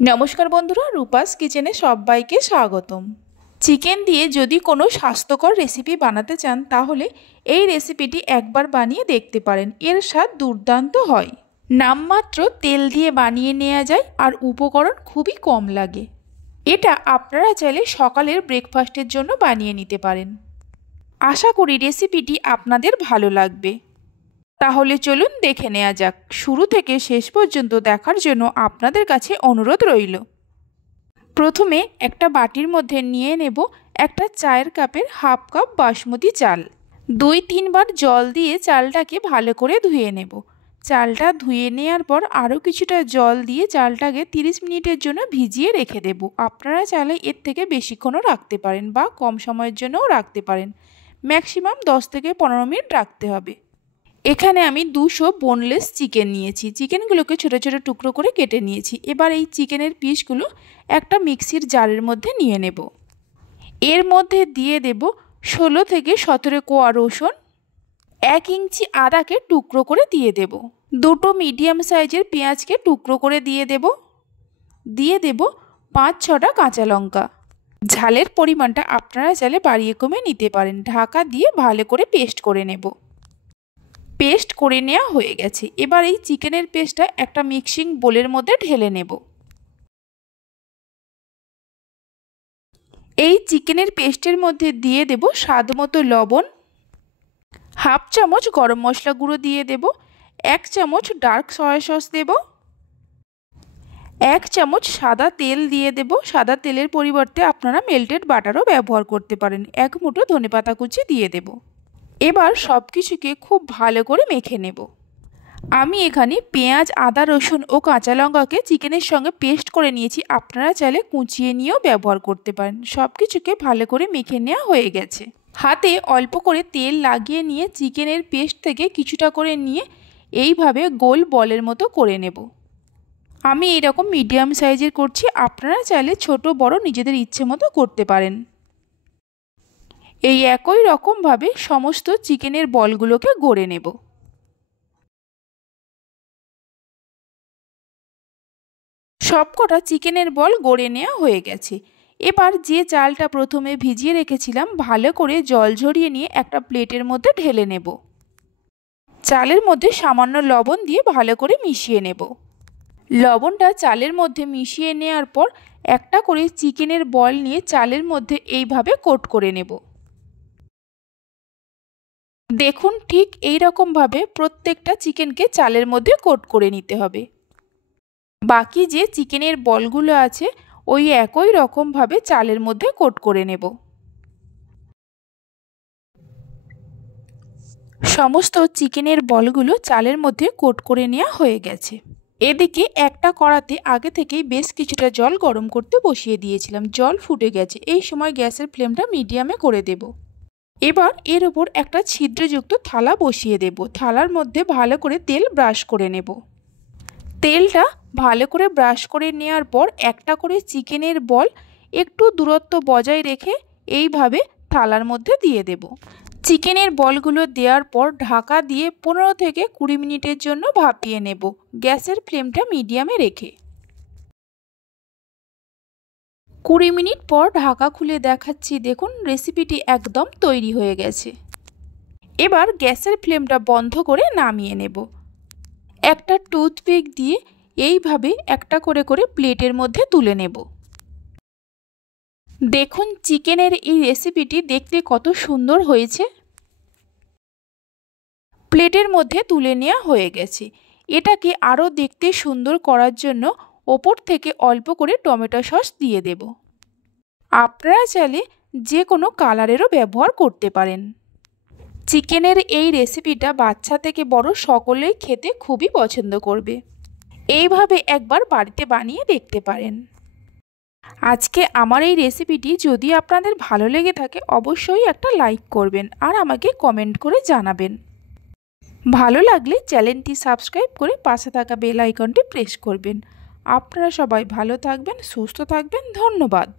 নমস্কার বন্ধুরা, রূপাস কিচেনে সবাইকে স্বাগতম। চিকেন দিয়ে যদি কোনো স্বাস্থ্যকর রেসিপি বানাতে চান তাহলে এই রেসিপিটি একবার বানিয়ে দেখতে পারেন। এর স্বাদ দুর্দান্ত হয়। নামমাত্র তেল দিয়ে বানিয়ে নেওয়া যায় আর উপকরণ খুবই কম লাগে। এটা আপনারা চাইলে সকালের ব্রেকফাস্টের জন্য বানিয়ে নিতে পারেন। আশা করি রেসিপিটি আপনাদের ভালো লাগবে। তাহলে চলুন দেখে নেওয়া যাক। শুরু থেকে শেষ পর্যন্ত দেখার জন্য আপনাদের কাছে অনুরোধ রইল। প্রথমে একটা বাটির মধ্যে নিয়ে নেব একটা চায়ের কাপের হাফ কাপ বাসমতি চাল। 2-3 বার জল দিয়ে চালটাকে ভালো করে ধুয়ে নেব। চালটা ধুয়ে নেওয়ার পর আরও কিছুটা জল দিয়ে চালটাকে 30 মিনিটের জন্য ভিজিয়ে রেখে দেব। আপনারা চাইলে এর থেকে বেশিক্ষণও রাখতে পারেন বা কম সময়ের জন্যও রাখতে পারেন। ম্যাক্সিমাম 10 থেকে 15 মিনিট রাখতে হবে। এখানে আমি 200 বোনলেস চিকেন নিয়েছি। চিকেনগুলোকে ছোট ছোট টুকরো করে কেটে নিয়েছি। এবার এই চিকেনের পিসগুলো একটা মিক্সির জারের মধ্যে নিয়ে নেব। এর মধ্যে দিয়ে দেব 16 থেকে 17 কোয়া রসুন, 1 ইঞ্চি আদাকে টুকরো করে দিয়ে দেব, 2টো মিডিয়াম সাইজের পেঁয়াজকে টুকরো করে দিয়ে দেব 5-6টা কাঁচা লঙ্কা। ঝালের পরিমাণটা আপনারা চাইলে বাড়িয়ে কমে নিতে পারেন। ঢাকা দিয়ে ভালো করে পেস্ট করে নেব। পেস্ট করে নেওয়া হয়ে গেছে। এবার এই চিকেনের পেস্টটা একটা মিক্সিং বোলের মধ্যে ঢেলে নেব। এই চিকেনের পেস্টের মধ্যে দিয়ে দেব স্বাদমতো লবণ, হাফ চামচ গরম মশলা গুঁড়ো দিয়ে দেব, 1 চামচ ডার্ক সয়া সস দেব, 1 চামচ সাদা তেল দিয়ে দেব। সাদা তেলের পরিবর্তে আপনারা মেল্টেড বাটারও ব্যবহার করতে পারেন। 1 মুঠো ধনেপাতা কুচি দিয়ে দেব। এবার সব কিছুকে খুব ভালো করে মেখে নেব। আমি এখানে পেঁয়াজ, আদা, রসুন ও কাঁচা লঙ্কাকে চিকেনের সঙ্গে পেস্ট করে নিয়েছি। আপনারা চাইলে কুচিয়ে নিয়েও ব্যবহার করতে পারেন। সব কিছুকে ভালো করে মেখে নেওয়া হয়ে গেছে। হাতে অল্প করে তেল লাগিয়ে নিয়ে চিকেনের পেস্ট থেকে কিছুটা করে নিয়ে এইভাবে গোল বলের মতো করে নেব। আমি এরকম মিডিয়াম সাইজের করছি। আপনারা চাইলে ছোট বড় নিজেদের ইচ্ছে মতো করতে পারেন। এই একই রকমভাবে সমস্ত চিকেনের বলগুলোকে গড়ে নেব। সবকটা চিকেনের বল গড়ে নেওয়া হয়ে গেছে। এবার যে চালটা প্রথমে ভিজিয়ে রেখেছিলাম ভালো করে জল ঝরিয়ে নিয়ে একটা প্লেটের মধ্যে ঢেলে নেব। চালের মধ্যে সামান্য লবণ দিয়ে ভালো করে মিশিয়ে নেব। লবণটা চালের মধ্যে মিশিয়ে নেওয়ার পর একটা করে চিকেনের বল নিয়ে চালের মধ্যে এইভাবে কোট করে নেব। দেখুন, ঠিক এই রকমভাবে প্রত্যেকটা চিকেনকে চালের মধ্যে কোট করে নিতে হবে। বাকি যে চিকেনের বলগুলো আছে ওই একই রকমভাবে চালের মধ্যে কোট করে নেব। সমস্ত চিকেনের বলগুলো চালের মধ্যে কোট করে নেওয়া হয়ে গেছে। এদিকে একটা কড়াতে আগে থেকেই বেশ কিছুটা জল গরম করতে বসিয়ে দিয়েছিলাম। জল ফুটে গেছে। এই সময় গ্যাসের ফ্লেমটা মিডিয়ামে করে দেব। এবার এর ওপর একটা ছিদ্রযুক্ত থালা বসিয়ে দেব। থালার মধ্যে ভালো করে তেল ব্রাশ করে নেব। তেলটা ভালো করে ব্রাশ করে নেওয়ার পর একটা করে চিকেনের বল একটু দূরত্ব বজায় রেখে এইভাবে থালার মধ্যে দিয়ে দেব। চিকেনের বলগুলো দেওয়ার পর ঢাকা দিয়ে 15 থেকে 20 মিনিটের জন্য ভাপিয়ে নেব, গ্যাসের ফ্লেমটা মিডিয়ামে রেখে। 20 মিনিট পর ঢাকা খুলে দেখাচ্ছি। দেখুন, রেসিপিটি একদম তৈরি হয়ে গেছে। এবার গ্যাসের ফ্লেমটা বন্ধ করে নামিয়ে নেব। একটা টুথপিক দিয়ে এইভাবে একটা করে করে প্লেটের মধ্যে তুলে নেব। দেখুন, চিকেনের এই রেসিপিটি দেখতে কত সুন্দর হয়েছে। প্লেটের মধ্যে তুলে নেওয়া হয়ে গেছে। এটাকে আরও দেখতে সুন্দর করার জন্য ওপর থেকে অল্প করে টমেটো সস দিয়ে দেব। আপনারা চাইলে যে কোনো কালারেরও ব্যবহার করতে পারেন। চিকেনের এই রেসিপিটা বাচ্চা থেকে বড় সকলেই খেতে খুবই পছন্দ করবে। এইভাবে একবার বাড়িতে বানিয়ে দেখতে পারেন। আজকে আমার এই রেসিপিটি যদি আপনাদের ভালো লেগে থাকে অবশ্যই একটা লাইক করবেন আর আমাকে কমেন্ট করে জানাবেন। ভালো লাগলে চ্যানেলটি সাবস্ক্রাইব করে পাশে থাকা বেল আইকনটি প্রেস করবেন। আপনারা সবাই ভালো থাকবেন, সুস্থ থাকবেন। ধন্যবাদ।